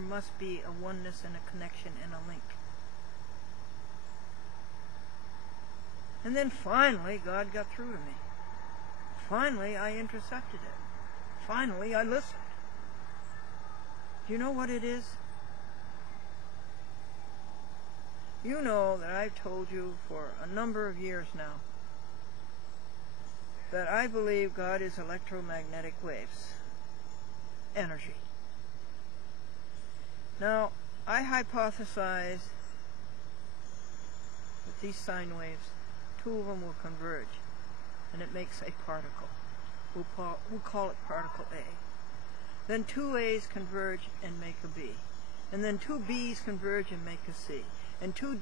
There must be a oneness and a connection and a link. And then finally, God got through to me. Finally, I intercepted it. Finally, I listened. Do you know what it is? You know that I've told you for a number of years now that I believe God is electromagnetic waves, energy. Now, I hypothesize that these sine waves, two of them will converge, and it makes a particle. We'll call it particle A. Then two A's converge and make a B. And then two B's converge and make a C. And two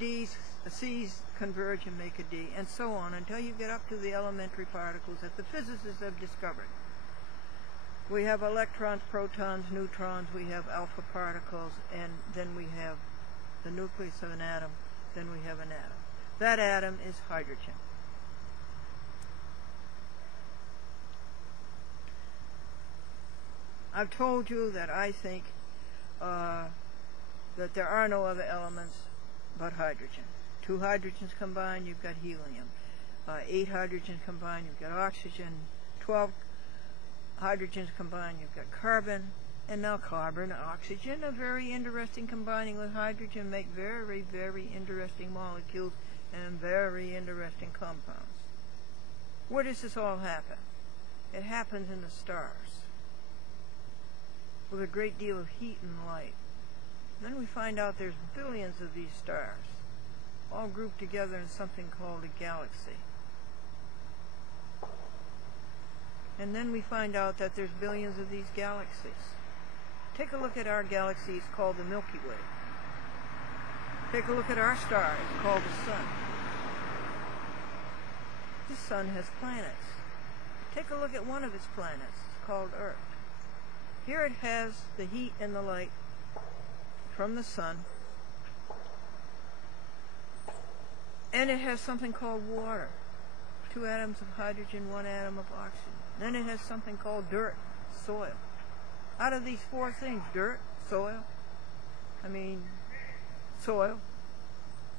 C's converge and make a D, and so on until you get up to the elementary particles that the physicists have discovered. We have electrons, protons, neutrons, we have alpha particles, and then we have the nucleus of an atom, then we have an atom. That atom is hydrogen. I've told you that I think that there are no other elements but hydrogen. Two hydrogens combined, you've got helium. 8 hydrogens combined, you've got oxygen. 12 hydrogens combined, you've got carbon. And now carbon and oxygen are very interesting, combining with hydrogen, make very, very interesting molecules and very interesting compounds. Where does this all happen? It happens in the stars, with a great deal of heat and light. Then we find out there's billions of these stars, all grouped together in something called a galaxy. And then we find out that there's billions of these galaxies. Take a look at our galaxy, it's called the Milky Way. Take a look at our star, it's called the Sun. This Sun has planets. Take a look at one of its planets, it's called Earth. Here it has the heat and the light from the Sun, and it has something called water. 2 atoms of hydrogen, 1 atom of oxygen. Then it has something called dirt, soil. Out of these 4 things, dirt, soil,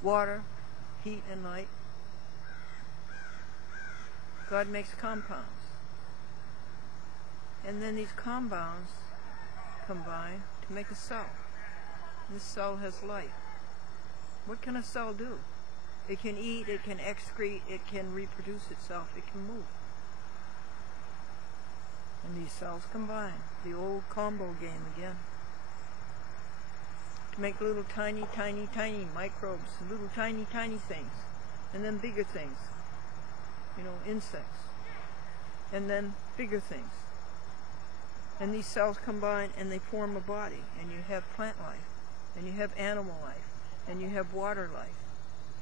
water, heat, and light, God makes compounds. And then these compounds combine to make a cell. This cell has life. What can a cell do? It can eat, it can excrete, it can reproduce itself, it can move. And these cells combine. The old combo game again. To make little tiny, tiny, tiny microbes, little tiny, tiny things. And then bigger things. Insects. And then bigger things. And these cells combine and they form a body. And you have plant life. And you have animal life. And you have water life.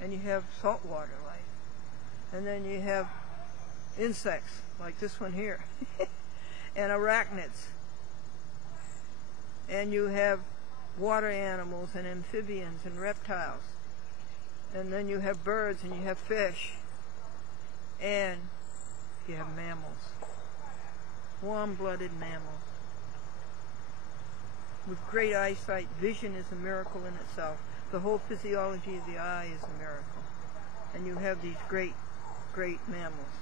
And you have saltwater life. And then you have insects, like this one here. And arachnids. And you have water animals and amphibians and reptiles. And then you have birds and you have fish. And you have mammals. Warm-blooded mammals. With great eyesight, vision is a miracle in itself. The whole physiology of the eye is a miracle. And you have these great, great mammals.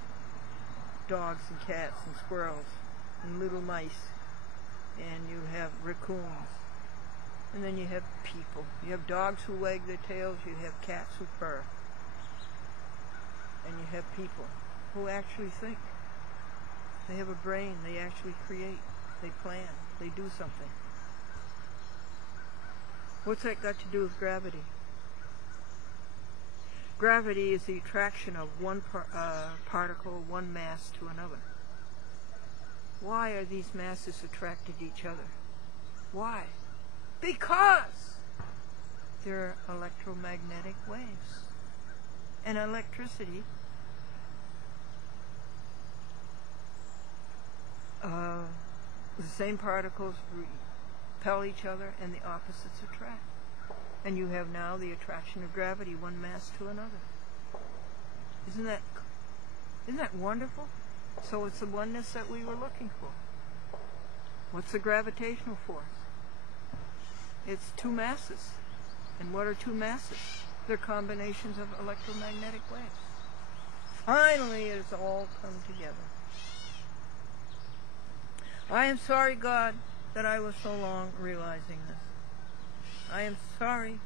Dogs and cats and squirrels and little mice. And you have raccoons. And then you have people. You have dogs who wag their tails. You have cats who purr. And you have people who actually think. They have a brain. They actually create. They plan. They do something. What's that got to do with gravity? Gravity is the attraction of one particle, one mass to another. Why are these masses attracted to each other? Why? Because they're electromagnetic waves. And electricity the same particles repel each other and the opposites attract. And you have now the attraction of gravity, one mass to another. Isn't that wonderful? So it's the oneness that we were looking for. What's the gravitational force? It's two masses. And what are two masses? They're combinations of electromagnetic waves. Finally, it's all come together. I am sorry, God, that I was so long realizing this. I am sorry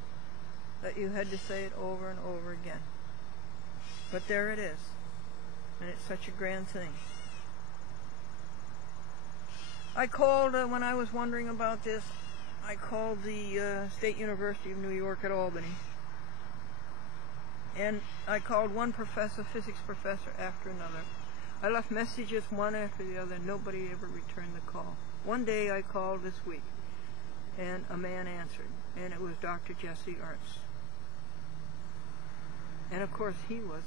that you had to say it over and over again. But there it is. And it's such a grand thing. I called, when I was wondering about this, I called the State University of New York at Albany. And I called one professor, physics professor, after another. I left messages one after the other. Nobody ever returned the call. One day I called this week, and a man answered, and it was Dr. Jesse Ernst. And of course he was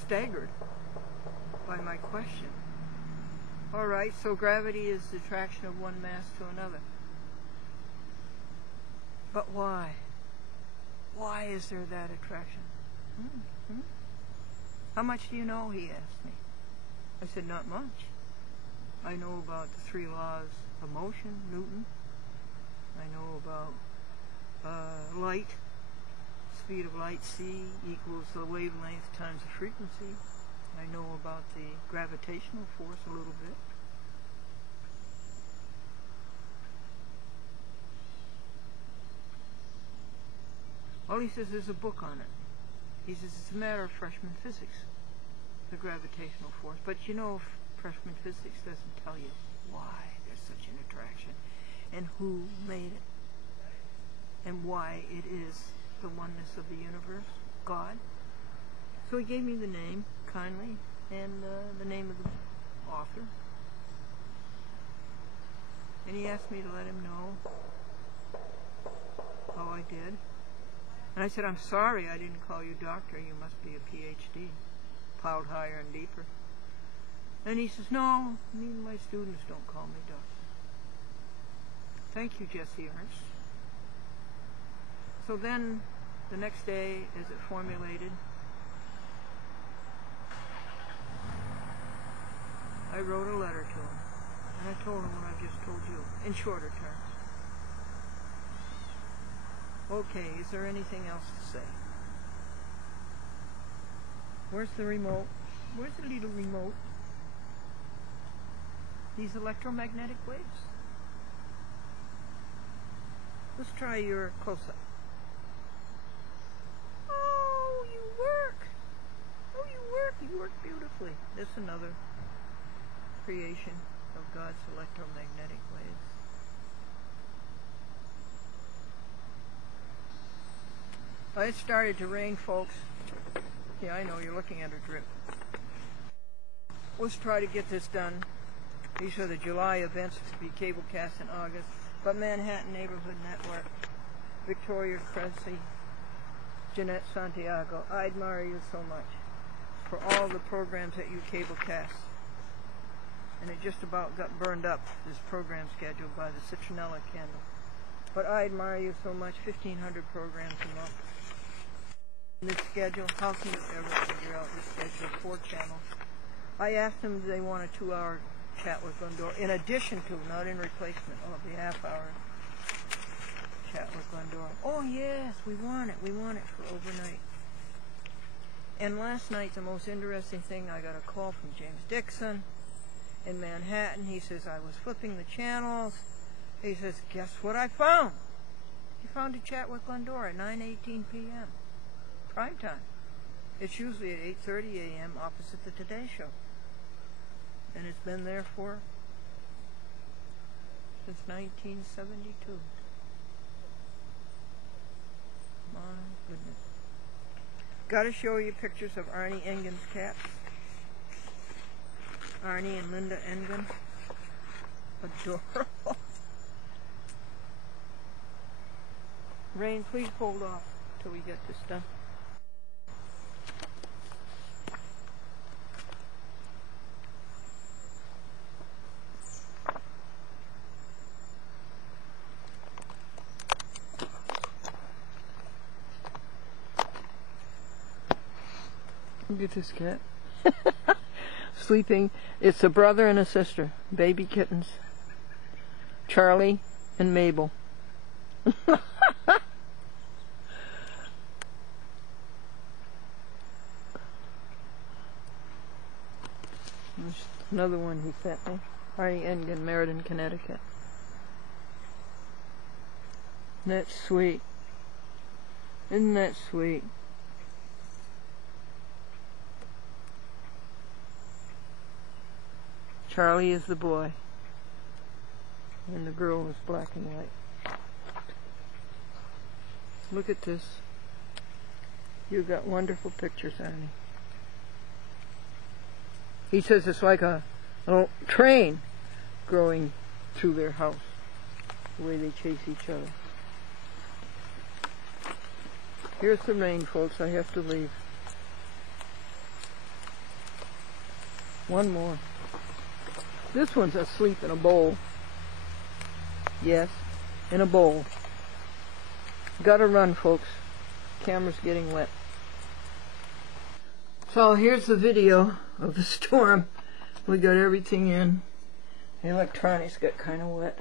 staggered by my question. All right, so gravity is the attraction of one mass to another. But why? Why is there that attraction? How much do you know, he asked me. I said, not much. I know about the three laws of motion, Newton. I know about light. Speed of light, c, equals the wavelength times the frequency. I know about the gravitational force a little bit. All he says, there's a book on it. He says it's a matter of freshman physics, the gravitational force. But you know, freshman physics doesn't tell you why there's such an attraction, and who made it, and why it is the oneness of the universe, God. So he gave me the name, kindly, and the name of the author. And he asked me to let him know how I did. And I said, I'm sorry I didn't call you doctor. You must be a PhD. Plowed higher and deeper. And he says, no, me and my students don't call me doctor. Thank you, Jesse Ernst. So then, the next day, as it formulated, I wrote a letter to him. And I told him what I just told you, in shorter terms. Okay, is there anything else to say? Where's the remote? Where's the little remote? These electromagnetic waves. Let's try your close-up. Oh, you work! Oh, you work! You work beautifully. This is another creation of God's electromagnetic waves. Well, it started to rain, folks. Yeah, I know, you're looking at a drip. Let's try to get this done. These are the July events to be cablecast in August. But Manhattan Neighborhood Network, Victoria Cresci, Jeanette Santiago, I admire you so much for all the programs that you cablecast. And it just about got burned up, this program schedule, by the citronella candle. But I admire you so much, 1,500 programs a month. This schedule, how can you ever figure out this schedule? 4 channels. I asked them if they want a 2-hour chat with Glendora, in addition to, not in replacement of the half-hour chat with Glendora. Oh yes, we want it for overnight. And last night, the most interesting thing, I got a call from James Dixon in Manhattan. He says, I was flipping the channels. He says, guess what I found? He found a chat with Glendora at 9:18 p.m. prime time. It's usually at 8:30 a.m. opposite the Today Show. And it's been there since 1972. My goodness. Got to show you pictures of Arnie Engen's cats. Arnie and Linda Engen. Adorable. Rain, please hold off till we get this done. Look at this cat. Sleeping. It's a brother and a sister. Baby kittens. Charlie and Mabel. There's another one he sent me. Arnie Engen, Meriden, Connecticut. Isn't that sweet? Isn't that sweet? Charlie is the boy, and the girl is black and white. Look at this. You got wonderful pictures, Arnie. He says it's like a little train going through their house, the way they chase each other. Here's the rain, folks. I have to leave. One more. This one's asleep in a bowl. Yes, in a bowl. Gotta run, folks. Camera's getting wet. So here's the video of the storm. We got everything in. The electronics got kind of wet,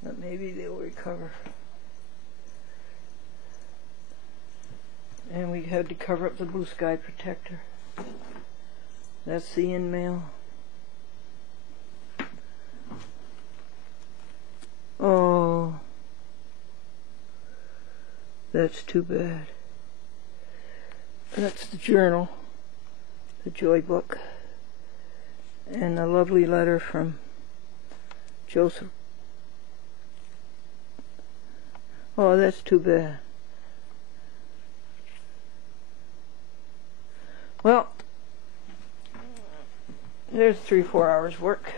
but maybe they'll recover. And we had to cover up the blue sky protector. That's the in-mail. Oh, that's too bad. That's the journal, the Joy Book, and a lovely letter from Joseph. Oh, that's too bad. Well, there's 3-4 hours work.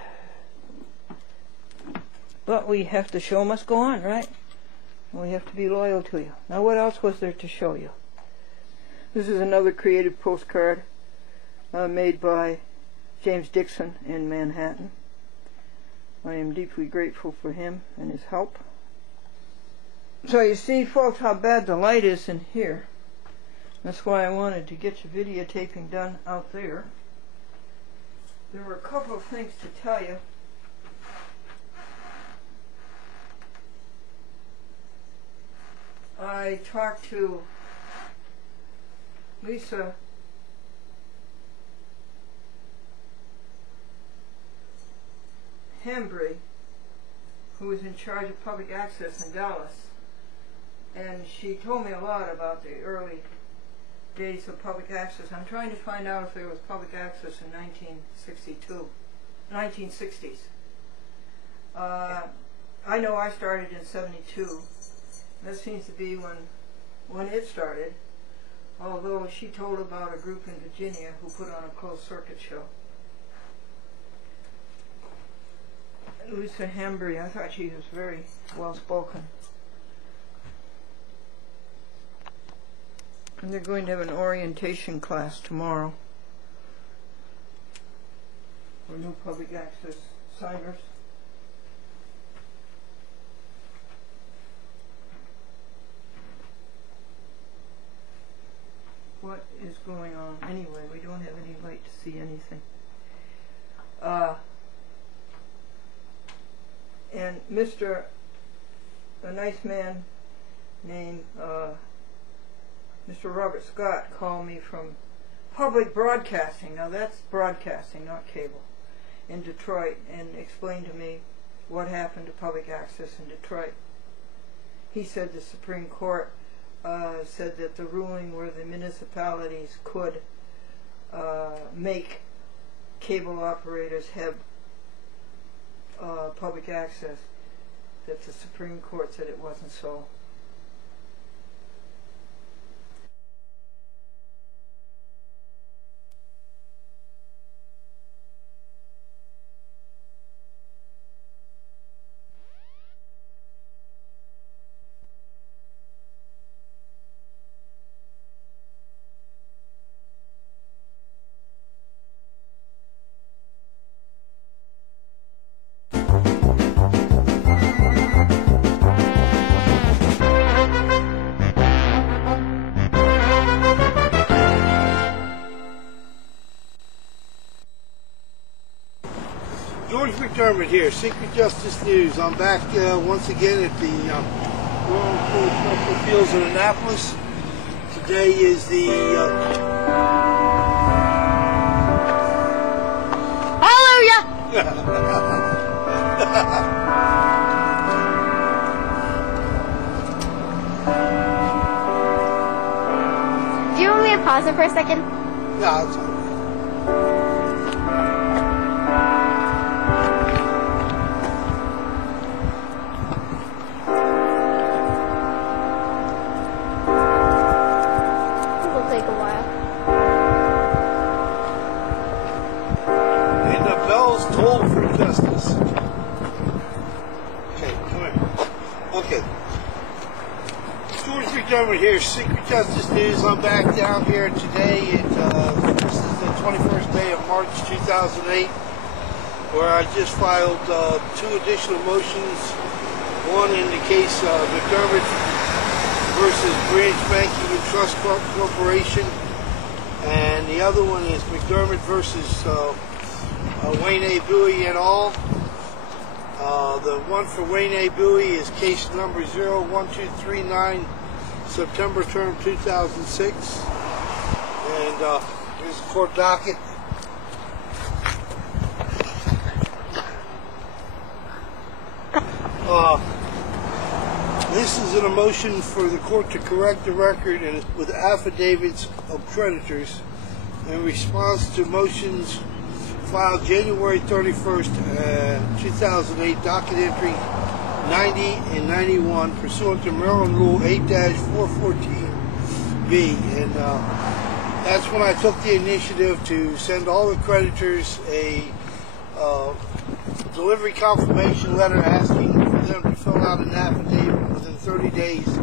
But we have the show must go on, right? We have to be loyal to you. Now what else was there to show you? This is another creative postcard made by James Dixon in Manhattan. I am deeply grateful for him and his help. So you see, folks, how bad the light is in here. That's why I wanted to get your videotaping done out there. There were a couple of things to tell you. I talked to Lisa Hambry, who is in charge of public access in Dallas, and she told me a lot about the early days of public access. I'm trying to find out if there was public access in 1960s. I know I started in 72. That seems to be when it started, although she told about a group in Virginia who put on a closed circuit show. Lisa Hambry, I thought she was very well spoken. And they're going to have an orientation class tomorrow for new public access signers. What is going on anyway? We don't have any light to see anything. And a nice man named Mr. Robert Scott called me from public broadcasting, now that's broadcasting, not cable, in Detroit, and explained to me what happened to public access in Detroit. He said the Supreme Court said that the ruling where the municipalities could make cable operators have public access, that the Supreme Court said it wasn't so. McDermott here, Secret Justice News. I'm back once again at the Royal Special Fields in Annapolis. Today is the Hallelujah! Do you want me to pause it for a second? No, it's okay. It'll take a while. And the bells toll for justice. Okay, come here. Okay. George McDermott here, Secret Justice News. I'm back down here today. This is the 21st day of March 2008, where I just filed 2 additional motions. One in the case of McDermott versus Branch Banking and Trust Corporation, and the other one is McDermott versus Wayne A. Bowie et al. The one for Wayne A. Bowie is case number 01239, September term 2006. And here's the court docket. This is a motion for the court to correct the record and with affidavits of creditors in response to motions filed January 31st, 2008, docket entry 90 and 91, pursuant to Maryland Rule 8-414B. And that's when I took the initiative to send all the creditors a delivery confirmation letter asking for them to fill out an affidavit within 30 days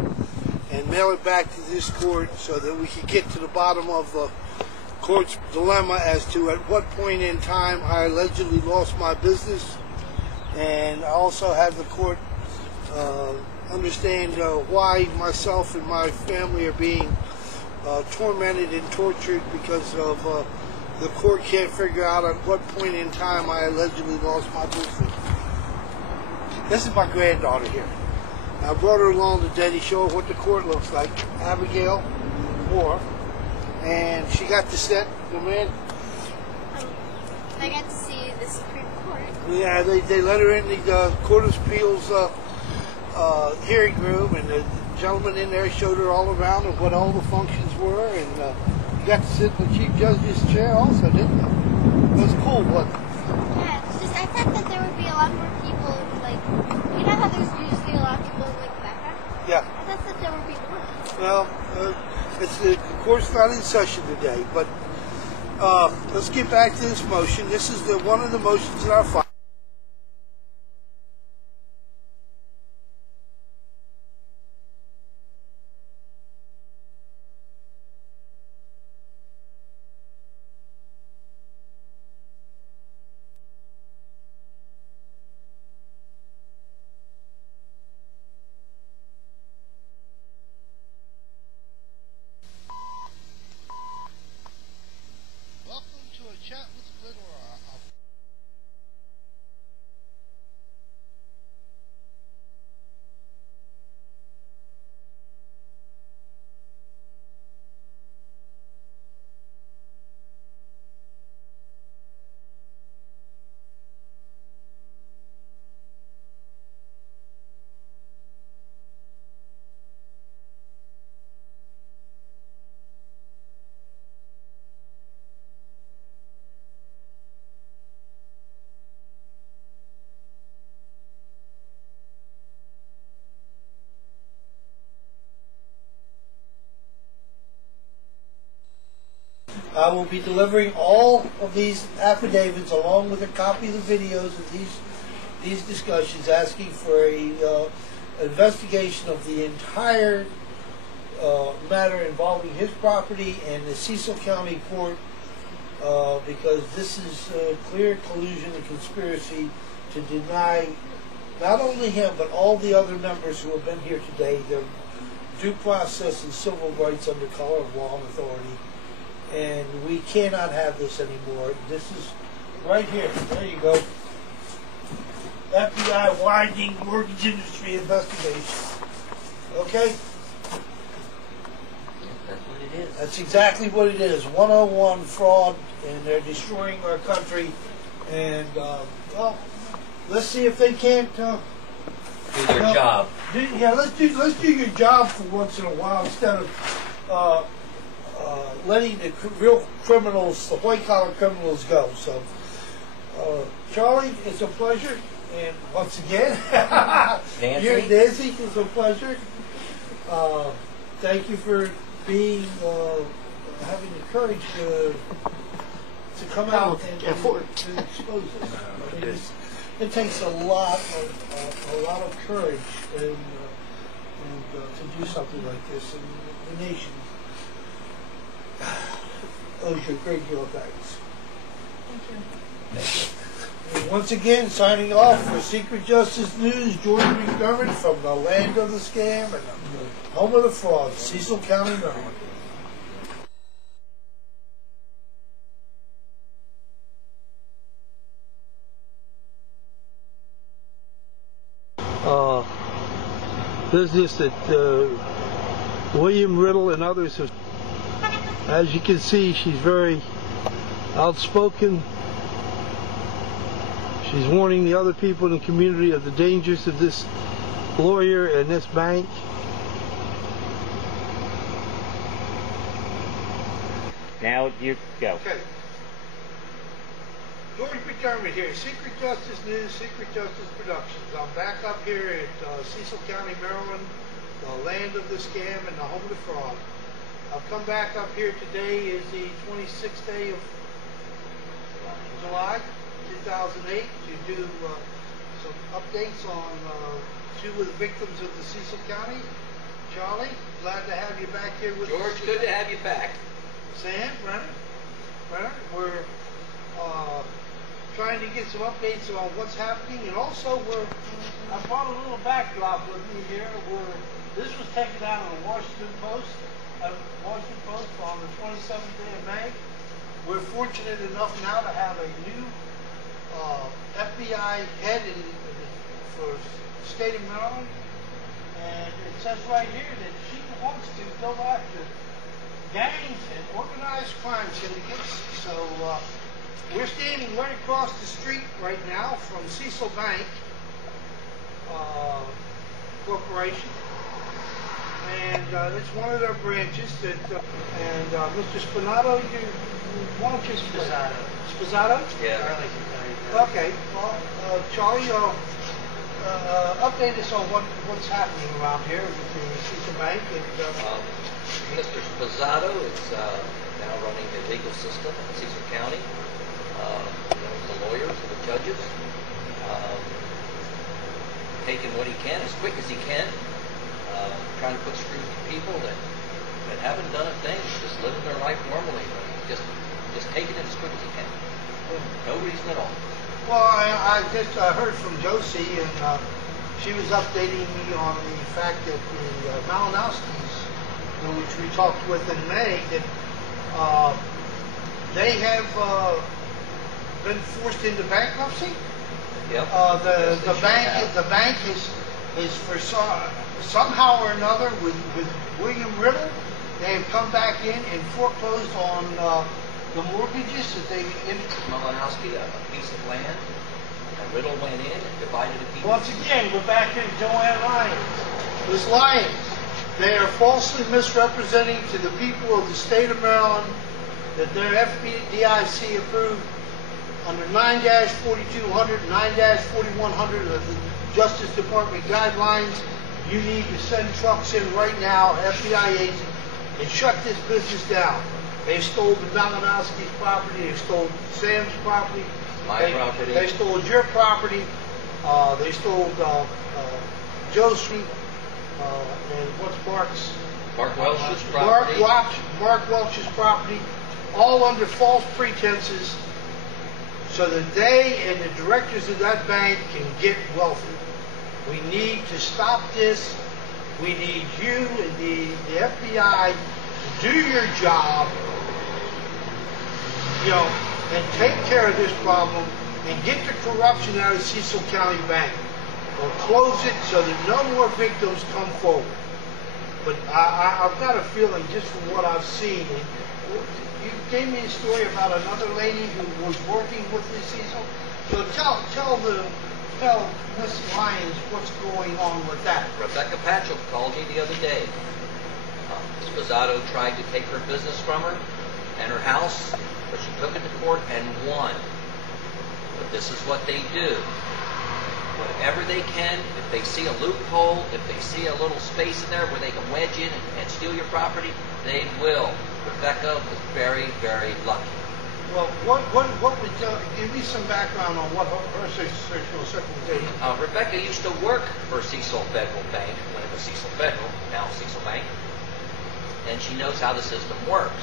and mail it back to this court so that we could get to the bottom of the court's dilemma as to at what point in time I allegedly lost my business, and I also had the court understand why myself and my family are being tormented and tortured because of the court can't figure out at what point in time I allegedly lost my business. This is my granddaughter here. I brought her along today to show her what the court looks like, Abigail Moore. And she got to sit, come in. I got to see the Supreme Court. Yeah, they let her in the Court of Appeals hearing room, and the gentleman in there showed her all around and what all the functions were, and you got to sit in the Chief Judge's chair also, didn't you? It was cool, wasn't it? Yeah, it's just I thought that there would be a lot more people, like, you know how there's usually a lot of people in like the background? Yeah. I thought that there would be more. Well, the court's not in session today, but let's get back to this motion. This is one of the motions in our file. Welcome to a chat with Little Rock. I will be delivering all of these affidavits along with a copy of the videos of these discussions, asking for a investigation of the entire matter involving his property and the Cecil County Court, because this is clear collusion and conspiracy to deny not only him but all the other members who have been here today their due process and civil rights under color of law and authority. And we cannot have this anymore. This is right here. There you go. FBI winding mortgage industry investigation. Okay? That's what it is. That's exactly what it is. 101 fraud, and they're destroying our country. And, well, let's see if they can't Do their job. let's do your job for once in a while instead of letting the real criminals, the white-collar criminals, go. So, Charlie, it's a pleasure. And once again, Nancy? Nancy, it's a pleasure. Thank you for being, having the courage to come out and to expose us. I mean, it takes a lot of courage and to do something like this, and the nation owes you a great deal of thanks. Thank you. And once again, signing off for Secret Justice News, George McDermott from the land of the scam and the home of the fraud, Cecil County, Maryland. Business that William Riddle and others have, as you can see, she's very outspoken. She's warning the other people in the community of the dangers of this lawyer and this bank. Now you go. Okay. George McDermott here, Secret Justice News, Secret Justice Productions. I'm back up here at Cecil County, Maryland, the land of the scam and the home of the fraud. I've come back up here today is the 26th day of July 2008 to do some updates on two of the victims of the Cecil County. Charlie, glad to have you back here with us. George, good to have you back. Sam, Brennan, we're trying to get some updates on what's happening, and also I brought a little backdrop with me here. This was taken out of the Washington Post on the 27th day of May. We're fortunate enough now to have a new FBI head for the state of Maryland, and it says right here that she wants to go after gangs and organized crime syndicates. So we're standing right across the street right now from Cecil Bank Corporation, and it's one of their branches. And Mr. Spinato, why don't you Spizzato? Yeah. Okay. Well, Charlie, update us on what's happening around here with the Cecil Bank. And, Mr. Spizzato is now running the legal system in Cecil County. The lawyers and the judges, taking what he can as quick as he can, trying to put screws to people that haven't done a thing, just living their life normally, just taking it as quick as he can. No reason at all. Well, I just heard from Josie, and she was updating me on the fact that the Malinowskis, which we talked with in May, that they have been forced into bankruptcy. Yep. The bank is for somehow or another with William Riddle, they have come back in and foreclosed on the mortgages that they Malinowski, a piece of land, and Riddle went in and divided a piece. Once again, we're back in Joanne Lyons. This Lyons, they are falsely misrepresenting to the people of the state of Maryland that their FDIC approved under 9-4200, 9-4100 of the Justice Department guidelines. You need to send trucks in right now, FBI agents, and shut this business down. They stole the Malinowski's property. They stole Sam's property. My property. They stole your property. They stole Joe's Street. And what's Mark's? Mark Welch's property. Mark Welch's property. All under false pretenses, so that they and the directors of that bank can get wealthy. We need to stop this. We need you and the FBI to do your job, and take care of this problem and get the corruption out of Cecil County Bank, or close it so that no more victims come forward. But I've got a feeling, just from what I've seen, you gave me a story about another lady who was working with the Cecil. So tell Miss Lyons what's going on with that. Rebecca Patrick called me the other day. Sposato tried to take her business from her and her house, but she took it to court and won. But this is what they do. Whatever they can, if they see a loophole, if they see a little space in there where they can wedge in and steal your property, they will. Rebecca was very, very lucky. Well, what would give me some background on what her social circumstances? Rebecca used to work for Cecil Federal Bank, when it was Cecil Federal, now Cecil Bank, and she knows how the system works.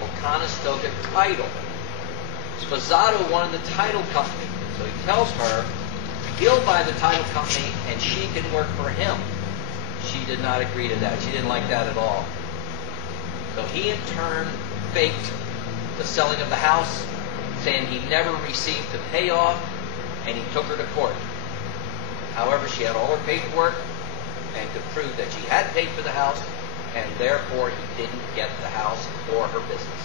Well, Conestoga Title. Sposato wanted the title company, so he tells her he'll buy the title company and she can work for him. She did not agree to that. She didn't like that at all. So he in turn faked the selling of the house, saying he never received the payoff, and he took her to court. However, she had all her paperwork and could prove that she had paid for the house, and therefore he didn't get the house or her business.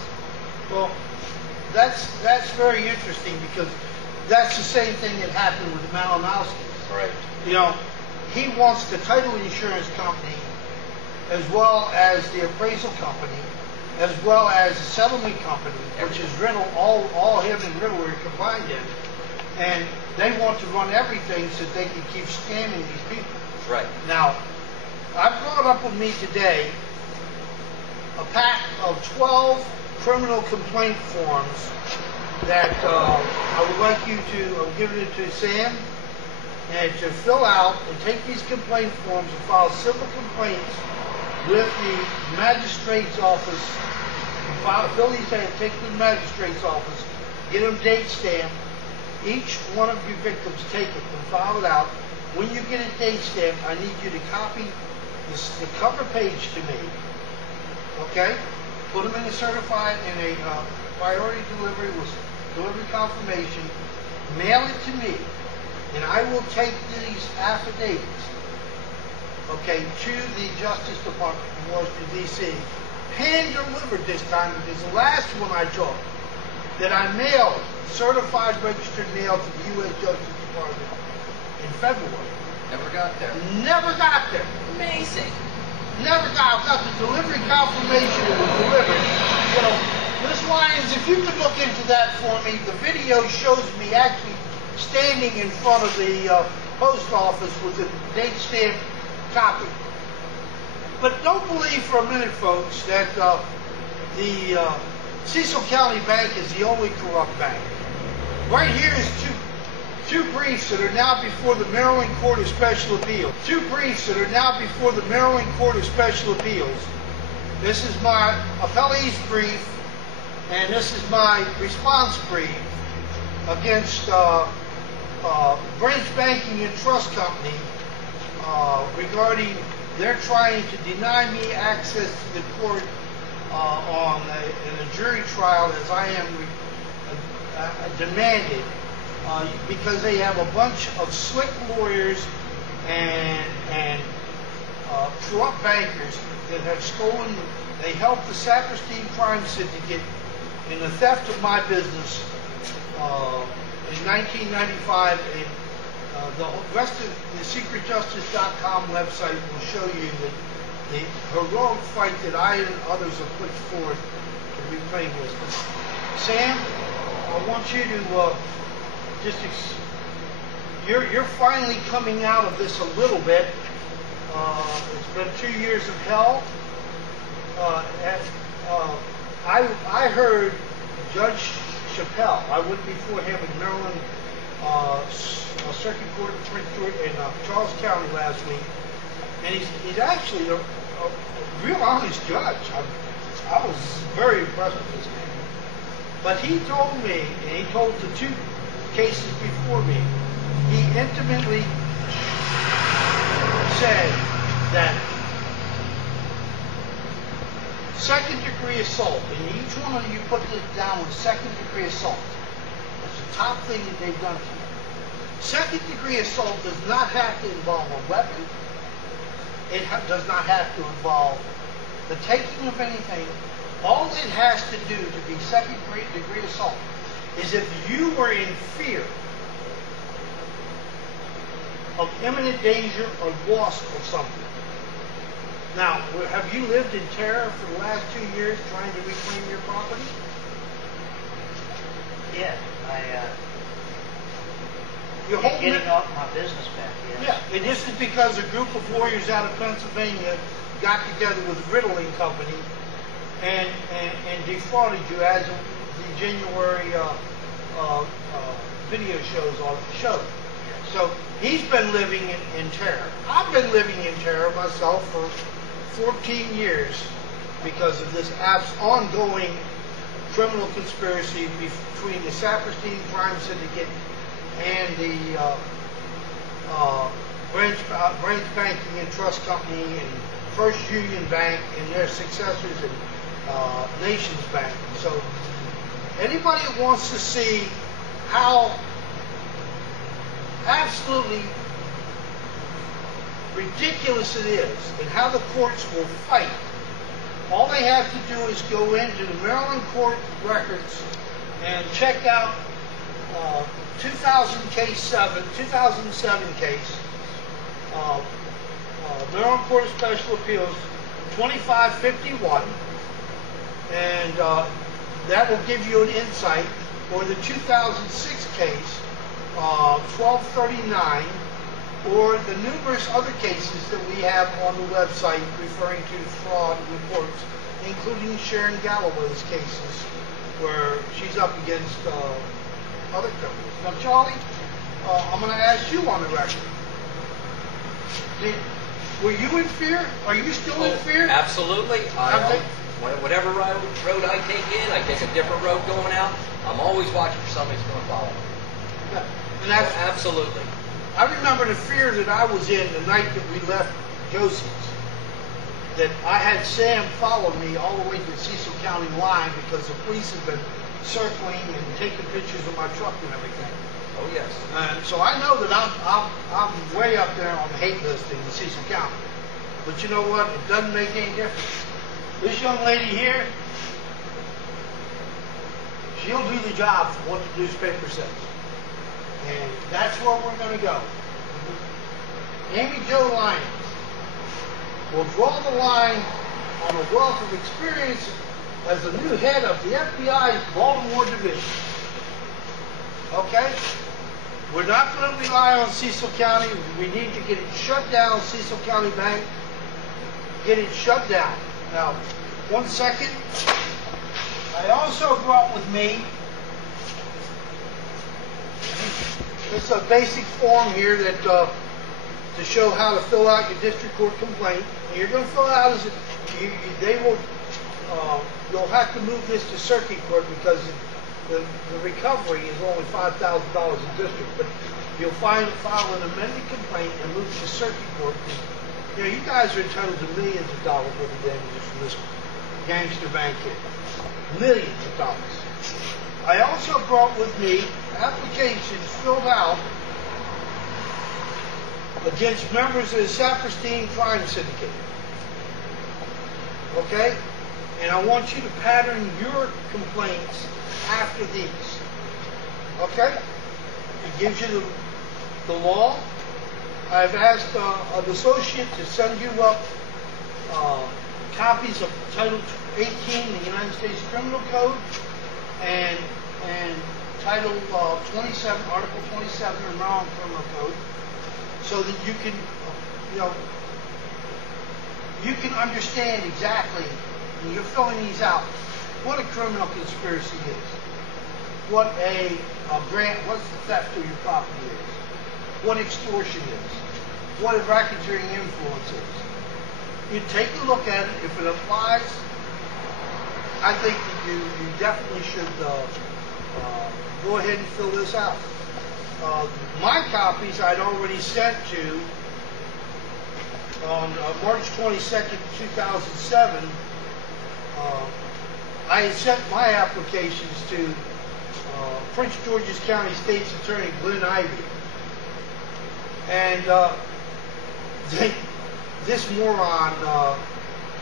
Well, that's very interesting, because that's the same thing that happened with the Malinowskis. Right. You know, he wants the title insurance company, as well as the appraisal company, as well as the settlement company, which is Riddle, all him and Riddle are combined in. And they want to run everything so they can keep scamming these people. That's right. Now, I brought up with me today a pack of 12 criminal complaint forms that I would like you to, I'm giving it to Sam, and to fill out and take these complaint forms and file civil complaints with the magistrate's office. Fill these out, take to the magistrate's office, get them date stamped. Each one of your victims take it and file it out. When you get a date stamp, I need you to copy the cover page to me. Okay? Put them in a certified, in a priority delivery with delivery confirmation. Mail it to me, and I will take these affidavits, okay, to the Justice Department in Washington, D.C. Hand delivered this time, because the last one I took, that I mailed, certified registered mail to the U.S. Justice Department in February. Never got there. Never got there. Amazing. Never got the delivery confirmation. It was delivered. You know, Ms. Lyons, if you could look into that for me, the video shows me actually standing in front of the post office with the date stamp copy. But don't believe for a minute, folks, that the Cecil County Bank is the only corrupt bank. Right here is two briefs that are now before the Maryland Court of Special Appeals. Two briefs that are now before the Maryland Court of Special Appeals. This is my appellee's brief, and this is my response brief against Branch Banking and Trust Company regarding they're trying to deny me access to the court in a jury trial, as I am demanded, because they have a bunch of slick lawyers and corrupt bankers that have stolen. They helped the Saperstein Crime Syndicate in the theft of my business in 1995. And the rest of the SecretJustice.com website will show you the heroic fight that I and others have put forth to reclaim this. But Sam, I want you to you're finally coming out of this a little bit. It's been 2 years of hell. I heard Judge Chappelle. I went before him in Maryland Circuit Court in Charles County last week, and he's actually a real honest judge. I was very impressed with this man. But he told me, and he told the two cases before me, he intimately said that second-degree assault, and each one of you put this down with second-degree assault. This is the top thing that they've done to you. Second degree assault does not have to involve a weapon. It does not have to involve the taking of anything. All it has to do to be second degree assault is if you were in fear of imminent danger or loss of something. Now, have you lived in terror for the last 2 years trying to reclaim your property? Yeah, You're getting off my business back, yes. Yeah, and this is because a group of lawyers out of Pennsylvania got together with Riddling Company and defrauded you as of the January video shows on the show. So he's been living in terror. I've been living in terror myself for 14 years because of this ongoing criminal conspiracy between the Saperstein Crime Syndicate and the Branch Banking and Trust Company and First Union Bank and their successors and Nations Bank. So anybody that wants to see how absolutely ridiculous it is and how the courts will fight, all they have to do is go into the Maryland court records and check out 2007 case, Maryland Court of Special Appeals 2551, and that will give you an insight, or the 2006 case 1239, or the numerous other cases that we have on the website referring to fraud reports, including Sharon Galloway's cases where she's up against other companies. Now, Charlie, I'm going to ask you on the record. Were you in fear? Are you still in fear? Absolutely. Whatever road I take in, I take a different road going out. I'm always watching for somebody who's going to follow me. Yeah. And that's, absolutely. I remember the fear that I was in the night that we left Josie's. That I had Sam follow me all the way to the Cecil County line because the police had been circling and taking pictures of my truck and everything. Oh yes. And so I know that I'm way up there on the hate list in the Cecil County. But you know what? It doesn't make any difference. This young lady here, she'll do the job for what the newspaper says. And that's where we're going to go. Amy Jo Lyons will draw the line on a wealth of experience as the new head of the FBI's Baltimore division. Okay? We're not going to rely on Cecil County. We need to get it shut down, Cecil County Bank. Get it shut down. Now, 1 second. I also brought with me it's a basic form here that to show how to fill out your district court complaint. And you're going to fill out as you'll have to move this to circuit court because the recovery is only $5,000 in district, but you'll file an amended complaint and move to circuit court. You know, you guys are entitled to millions of dollars worth of damages from this gangster bank here. Millions of dollars. I also brought with me applications filled out against members of the Saperstein Crime Syndicate. Okay? And I want you to pattern your complaints after these. Okay? It gives you the law. I've asked an associate to send you up copies of Title 18 in the United States Criminal Code and Title 27, Article 27 in the Maryland Criminal Code, so that you can, you can understand exactly when you're filling these out what a criminal conspiracy is, what a grant, what's the theft of your property is, what extortion is, what a racketeering influence is. You take a look at it. If it applies, I think that you definitely should go ahead and fill this out. My copies I'd already sent to on March 22nd, 2007. I had sent my applications to Prince George's County State's Attorney Glenn Ivey. And this moron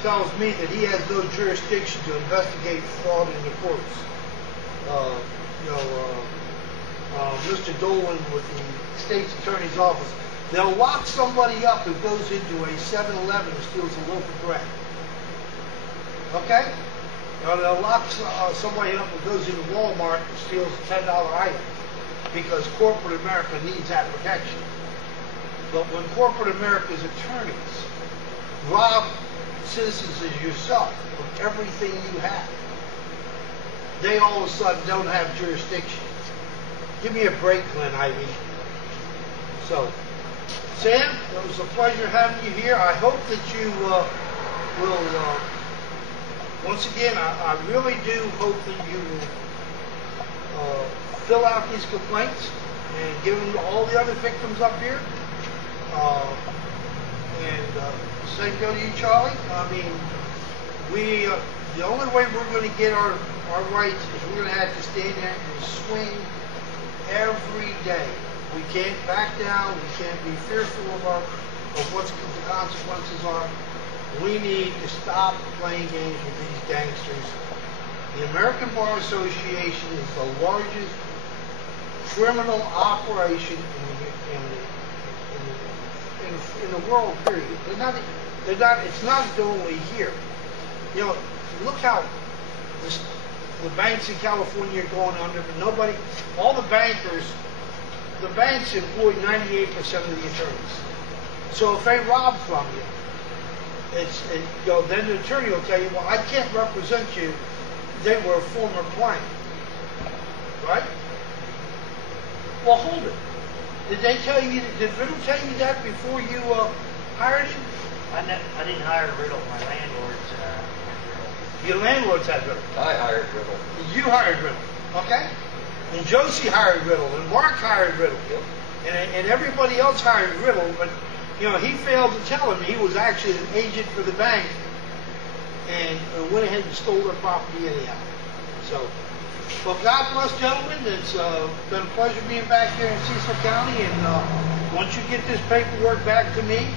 tells me that he has no jurisdiction to investigate fraud in the courts. Mr. Dolan with the state's attorney's office, they'll lock somebody up who goes into a 7-Eleven and steals a loaf of bread. Okay? Or they'll lock somebody up who goes into Walmart and steals a $10 item because corporate America needs that protection. But when corporate America's attorneys rob citizens as yourself of everything you have, they all of a sudden don't have jurisdiction. Give me a break, Glenn Ivey. So, Sam, it was a pleasure having you here. I hope that you will, once again, I really do hope that you will fill out these complaints and give them to all the other victims up here. Same go to you, Charlie. I mean, the only way we're going to get our rights is we're going to have to stand there and swing every day. We can't back down. We can't be fearful of what the consequences are. We need to stop playing games with these gangsters. The American Bar Association is the largest criminal operation in the world, period. It's not only here. You know, look how the banks in California are going under, but all the banks employ 98% of the attorneys. So if they rob from you, then the attorney will tell you, well, I can't represent you. They were a former client. Right? Well, hold it. Did Riddle tell you that before you hired him? I didn't hire Riddle. My landlords hired Riddle. Your landlords had Riddle. I hired Riddle. You hired Riddle. Okay? And Josie hired Riddle. And Mark hired Riddle. Yep. And everybody else hired Riddle. But, he failed to tell him he was actually an agent for the bank and went ahead and stole their property anyhow. So, well, God bless, gentlemen. It's been a pleasure being back here in Cecil County. And once you get this paperwork back to me,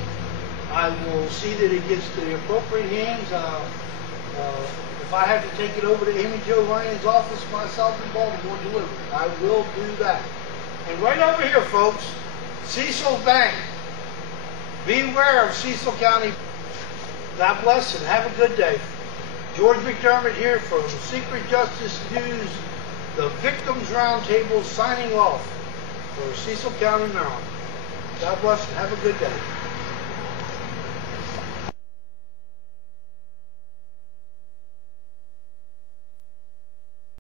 I will see that it gets to the appropriate hands. If I have to take it over to Amy Jo Ryan's office myself in Baltimore and deliver it, I will do that. And right over here, folks, Cecil Bank. Beware of Cecil County. God bless and have a good day. George McDermott here from Secret Justice News, the Victims Roundtable, signing off for Cecil County, Maryland. God bless and have a good day.